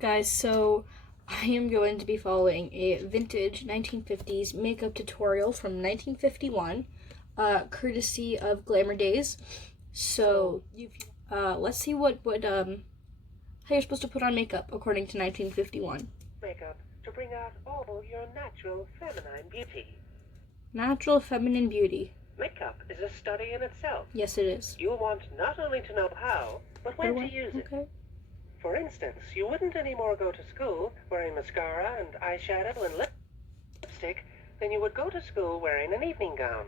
Guys, so I am going to be following a vintage 1950s makeup tutorial from 1951, courtesy of Glamour Days. So, let's see how you're supposed to put on makeup according to 1951. Makeup to bring out all your natural feminine beauty. Natural feminine beauty. Makeup is a study in itself. Yes, it is. You'll want not only to know how, but when to use it. Okay. For instance, you wouldn't anymore go to school wearing mascara and eyeshadow and lipstick than you would go to school wearing an evening gown.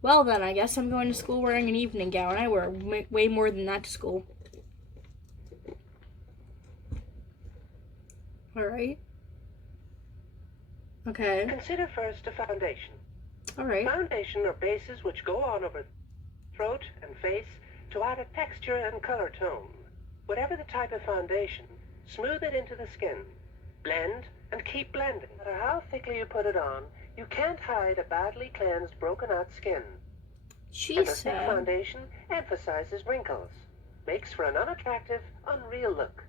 Well then, I guess I'm going to school wearing an evening gown. I wear way more than that to school. Alright. Okay. Consider first a foundation. Alright. Foundation are bases which go on over throat and face to add a texture and color tone. Whatever the type of foundation, smooth it into the skin. Blend and keep blending. No matter how thickly you put it on, you can't hide a badly cleansed, broken out skin. She Thick foundation emphasizes wrinkles, makes for an unattractive, unreal look.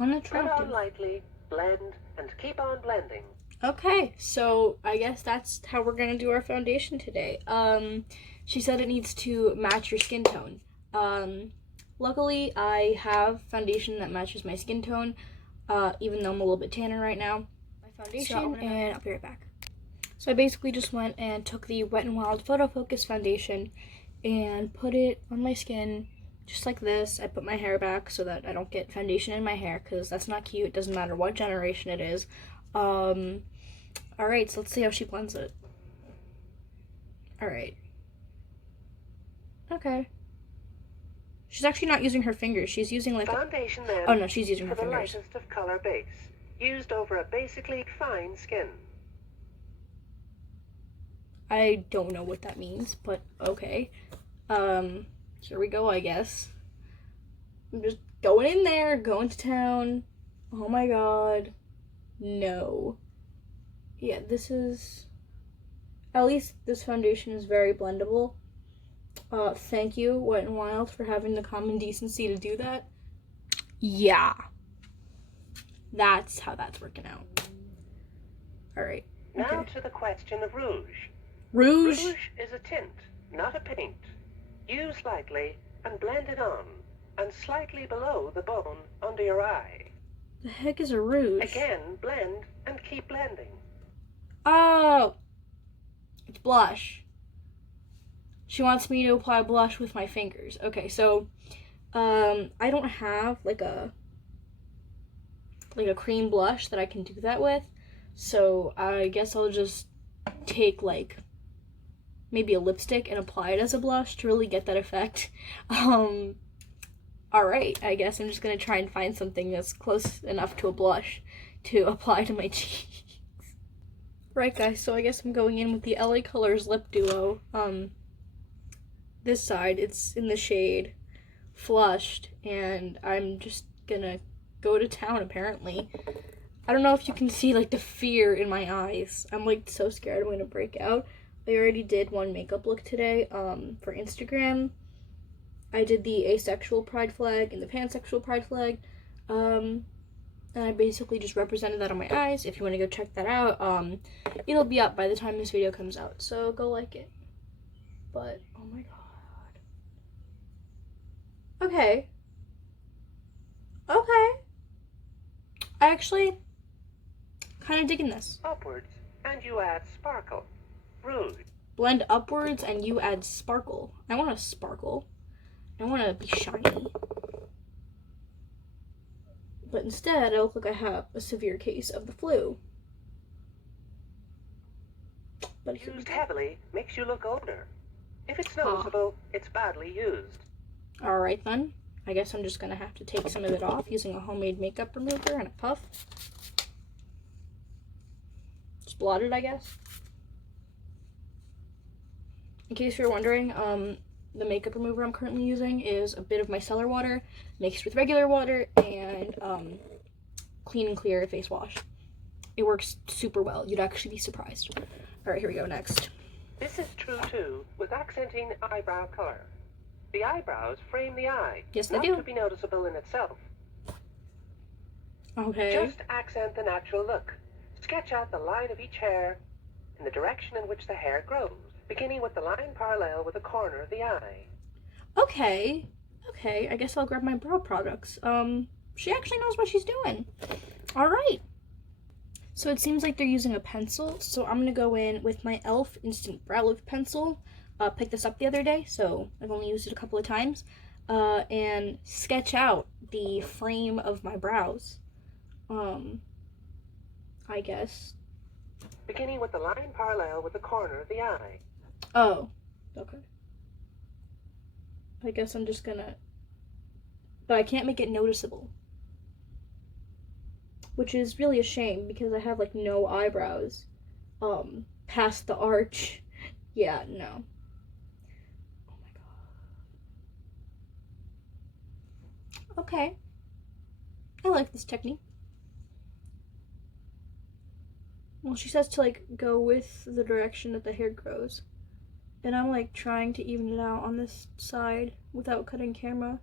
Unattractive. Put on lightly, blend, and keep on blending. Okay, so I guess that's how we're gonna do our foundation today. She said it needs to match your skin tone. Luckily, I have foundation that matches my skin tone, even though I'm a little bit tanner right now. My foundation, and I'll be right back. So I basically just went and took the Wet n Wild Photo Focus foundation and put it on my skin just like this. I put my hair back so that I don't get foundation in my hair because that's not cute. It doesn't matter what generation it is. Alright, so let's see how she blends it. Alright. Okay. She's actually not using her fingers. She's using like foundation then. Oh no, she's using her for the fingers. lightest of color base, used over a basically fine skin. I don't know what that means, but okay. Here we go, I guess. I'm just going in there, going to town. Oh my god. No. Yeah, this is... At least this foundation is very blendable. Thank you, Wet n Wild, for having the common decency to do that. Yeah. That's how that's working out. Alright. Now to the question of rouge. Rouge? Rouge is a tint, not a paint. Use lightly and blend it on, and slightly below the bone under your eye. The heck is a rouge? Again, blend and keep blending. Oh! It's blush. She wants me to apply blush with my fingers. Okay, so, I don't have, like a cream blush that I can do that with. So, I guess I'll just take, like, maybe a lipstick and apply it as a blush to really get that effect. Alright, I guess I'm just gonna try and find something that's close enough to a blush to apply to my cheeks. Right, guys, so I guess I'm going in with the LA Colors Lip Duo. This side, it's in the shade Flushed, and I'm just gonna go to town, apparently. I don't know if you can see, like, the fear in my eyes. I'm, like, so scared I'm gonna break out. I already did one makeup look today, for Instagram. I did the asexual pride flag and the pansexual pride flag, and I basically just represented that on my eyes. If you want to go check that out, it'll be up by the time this video comes out, so go like it. But, oh my god. Okay. Okay. I actually kind of digging this. Upwards, and you add sparkle. Rouge. Blend upwards and you add sparkle. I want to sparkle. I want to be shiny. But instead, I look like I have a severe case of the flu. But used heavily makes you look older. If it's noticeable, it's badly used. Alright then. I guess I'm just going to have to take some of it off using a homemade makeup remover and a puff. Just blot it, I guess. In case you're wondering, the makeup remover I'm currently using is a bit of micellar water mixed with regular water and Clean and Clear face wash. It works super well. You'd actually be surprised. Alright, here we go next. This is true too with accenting eyebrow color. The eyebrows frame the eye. Yes, they not do. to be noticeable in itself. Okay. Just accent the natural look. Sketch out the line of each hair in the direction in which the hair grows, beginning with the line parallel with the corner of the eye. Okay. Okay, I guess I'll grab my brow products. She actually knows what she's doing. All right. So it seems like they're using a pencil, so I'm gonna go in with my e.l.f. Instant Brow Lift Pencil. Picked this up the other day, so I've only used it a couple of times. And sketch out the frame of my brows. I guess. Beginning with the line parallel with the corner of the eye. Oh, okay. I guess I'm just gonna, but I can't make it noticeable. Which is really a shame because I have like no eyebrows past the arch. Yeah, no. Oh my god. Okay. I like this technique. Well, she says to like go with the direction that the hair grows. And I'm like trying to even it out on this side without cutting camera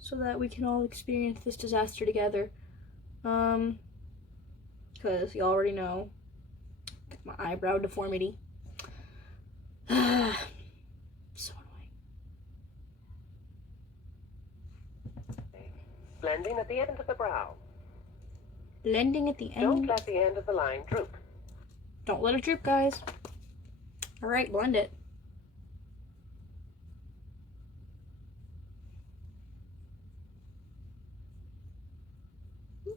so that we can all experience this disaster together. Because you already know my eyebrow deformity. So annoying. Blending at the end of the brow. Blending at the end. Don't let the end of the line droop. Don't let it droop, guys. Alright, blend it.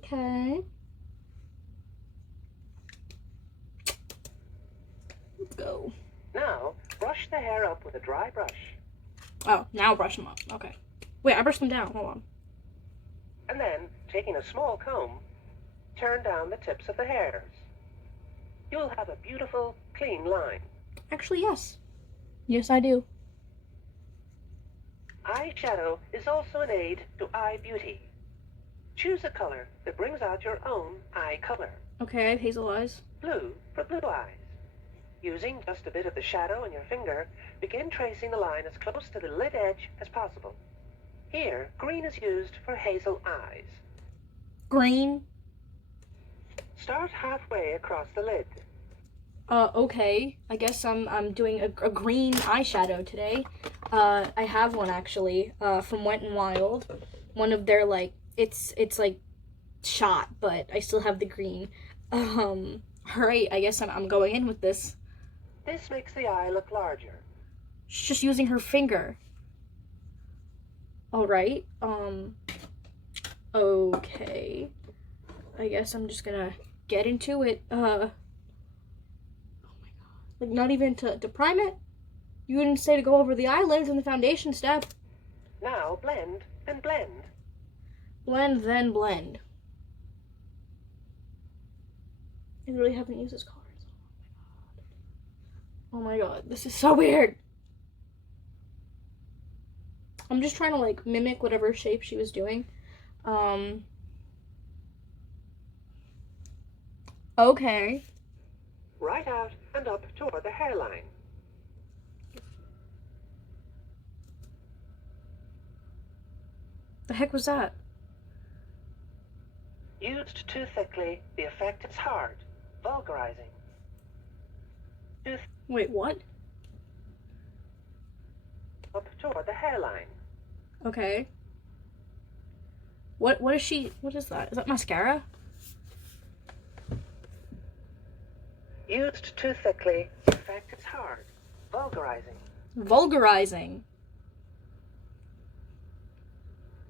Okay. Let's go. Now, brush the hair up with a dry brush. Oh, now brush them up. Okay. Wait, I brushed them down. Hold on. And then, taking a small comb, turn down the tips of the hairs. You'll have a beautiful, clean line. Actually, yes. Yes, I do. Eyeshadow is also an aid to eye beauty. Choose a color that brings out your own eye color. Okay, I have hazel eyes. Blue for blue eyes. Using just a bit of the shadow on your finger, begin tracing the line as close to the lid edge as possible. Here, green is used for hazel eyes. Green. Start halfway across the lid. Okay. I guess I'm doing a green eyeshadow today. I have one actually, from Wet n Wild. One of their like, it's like shot, but I still have the green. Alright, I guess I'm going in with this. This makes the eye look larger. She's just using her finger. Alright, okay. I guess I'm just gonna get into it. Oh my god. Like, not even to prime it? You didn't say to go over the eyelids in the foundation step. Now blend and blend. Blend, then blend. I really haven't used this color. Oh my god, this is so weird. I'm just trying to like mimic whatever shape she was doing. Okay. Right out and up toward the hairline. The heck was that? Used too thickly, the effect is hard, vulgarizing. Wait, what? Up toward the hairline. Okay. What is that? Is that mascara? Used too thickly, the effect is hard, vulgarizing. Vulgarizing.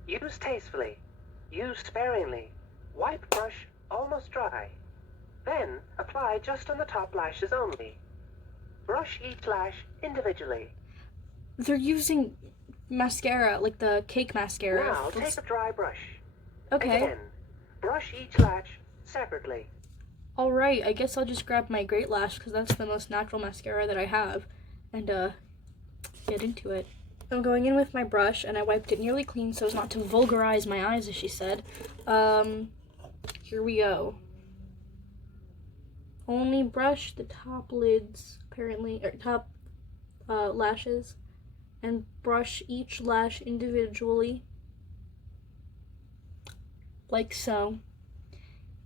Use tastefully. Use sparingly. Wipe brush almost dry. Then apply just on the top lashes only. Brush each lash individually. They're using mascara, like the cake mascara. Now take a dry brush. Okay. Again, brush each lash separately. Alright, I guess I'll just grab my Great Lash because that's the most natural mascara that I have. And, get into it. I'm going in with my brush and I wiped it nearly clean so as not to vulgarize my eyes, as she said. Here we go. Only brush the top lids, apparently, or top lashes, and brush each lash individually, like so.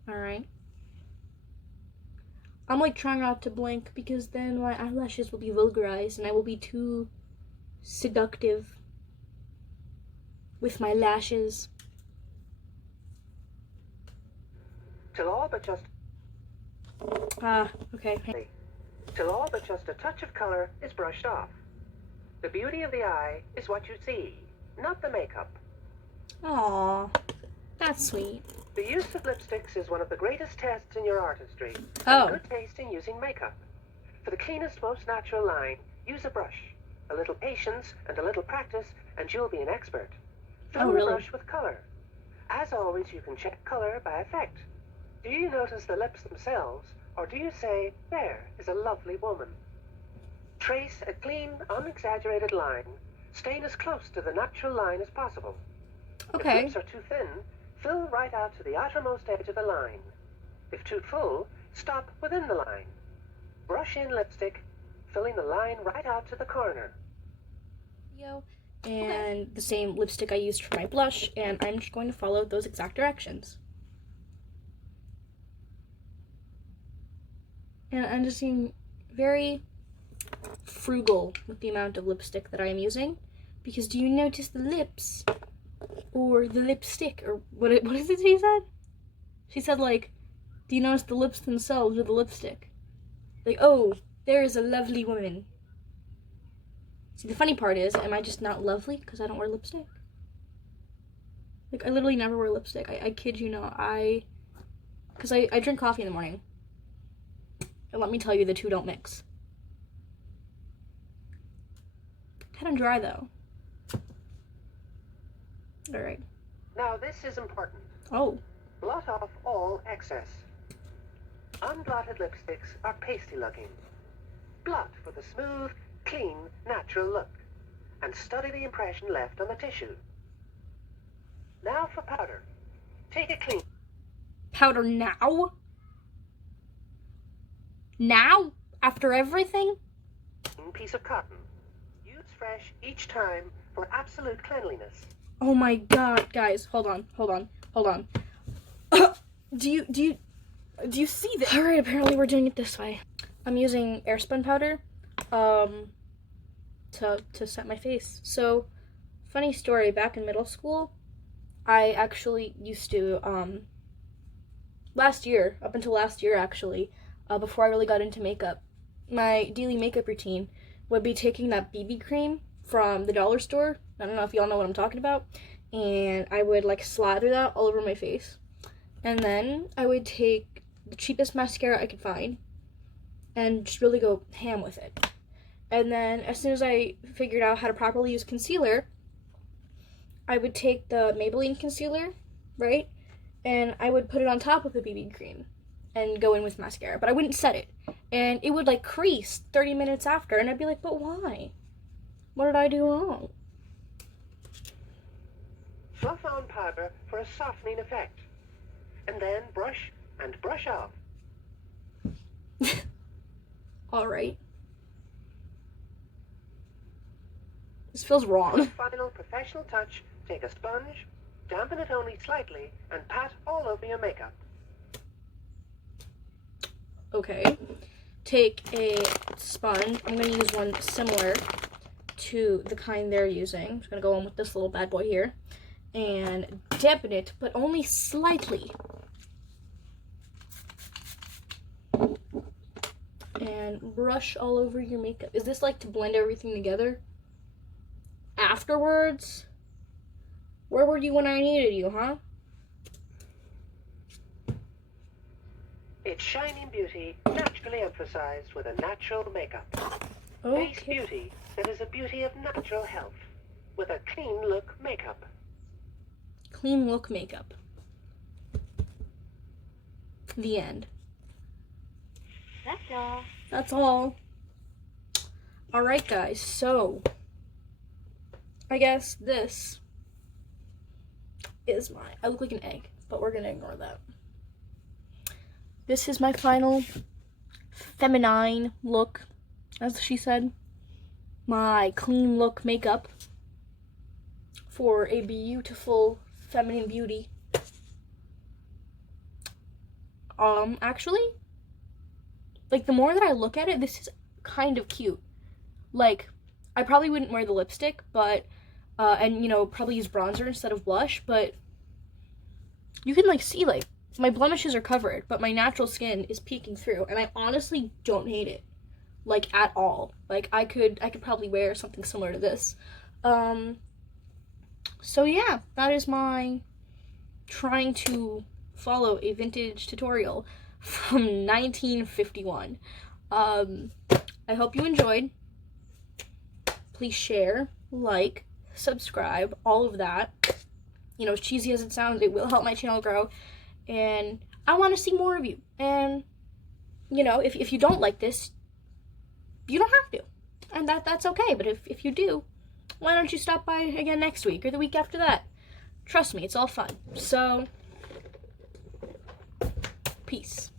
Alright. I'm like trying not to blink because then my eyelashes will be vulgarized and I will be too seductive with my lashes. Till all but just Okay. till all but just a touch of color is brushed off. The beauty of the eye is what you see, not the makeup. Aww, that's sweet. The use of lipsticks is one of the greatest tests in your artistry. Oh. And good taste in using makeup. For the cleanest, most natural line, use a brush. A little patience and a little practice, and you'll be an expert. Fill the brush with color. As always, you can check color by effect. Do you notice the lips themselves, or do you say, there is a lovely woman? Trace a clean, unexaggerated line. Staying as close to the natural line as possible. Okay. If lips are too thin, fill right out to the outermost edge of the line. If too full, stop within the line. Brush in lipstick, filling the line right out to the corner. And the same lipstick I used for my blush, and I'm just going to follow those exact directions. And I'm just being very frugal with the amount of lipstick that I am using, because do you notice the lips? Or the lipstick, or what is it she said? She said, like, do you notice the lips themselves or the lipstick? Like, oh, there is a lovely woman. See, the funny part is, am I just not lovely because I don't wear lipstick? Like, I literally never wear lipstick. I kid you not. Because I drink coffee in the morning. And let me tell you, the two don't mix. Kind of dry, though. Alright. Now this is important. Oh. Blot off all excess. Unblotted lipsticks are pasty looking. Blot for the smooth, clean, natural look. And study the impression left on the tissue. Now for powder. Take a clean Powder now? Now? After everything? piece of cotton. Use fresh each time for absolute cleanliness. Oh my god, guys, hold on. Do you see this? Alright, apparently we're doing it this way. I'm using airspun powder, to set my face. So, funny story, back in middle school, I actually used to, up until last year actually, before I really got into makeup, my daily makeup routine would be taking that BB cream from the dollar store. I don't know if y'all know what I'm talking about. And I would like slather that all over my face. And then I would take the cheapest mascara I could find and just really go ham with it. And then as soon as I figured out how to properly use concealer, I would take the Maybelline concealer, right? And I would put it on top of the BB cream and go in with mascara. But I wouldn't set it. And it would like crease 30 minutes after. And I'd be like, but why? What did I do wrong? Fluff on powder for a softening effect. And then brush and brush off. Alright. This feels For wrong. a final professional touch, take a sponge, dampen it only slightly, and pat all over your makeup. Okay. Take a sponge. I'm going to use one similar to the kind they're using. I'm just going to go on with this little bad boy here. And dampen it, but only slightly. And brush all over your makeup. Is this like to blend everything together? Afterwards? Where were you when I needed you, huh? It's shining beauty naturally emphasized with a natural makeup. Okay. Face beauty that is a beauty of natural health with a clean look makeup. Clean look makeup. The end. That's all. That's all. Alright, guys, so I guess this is I look like an egg, but we're gonna ignore that. This is my final feminine look, as she said. My clean look makeup for a beautiful feminine beauty. Actually, like, the more that I look at it, this is kind of cute. Like, I probably wouldn't wear the lipstick, but, and, you know, probably use bronzer instead of blush, but you can, like, see, like, my blemishes are covered, but my natural skin is peeking through, and I honestly don't hate it, like, at all. Like, I could probably wear something similar to this. So yeah, that is my trying to follow a vintage tutorial from 1951. I hope you enjoyed. Please share, like, subscribe, all of that. You know, as cheesy as it sounds, it will help my channel grow. And I want to see more of you. And, you know, if you don't like this, you don't have to. And that's okay. But if you do, why don't you stop by again next week or the week after that? Trust me, it's all fun. So, peace.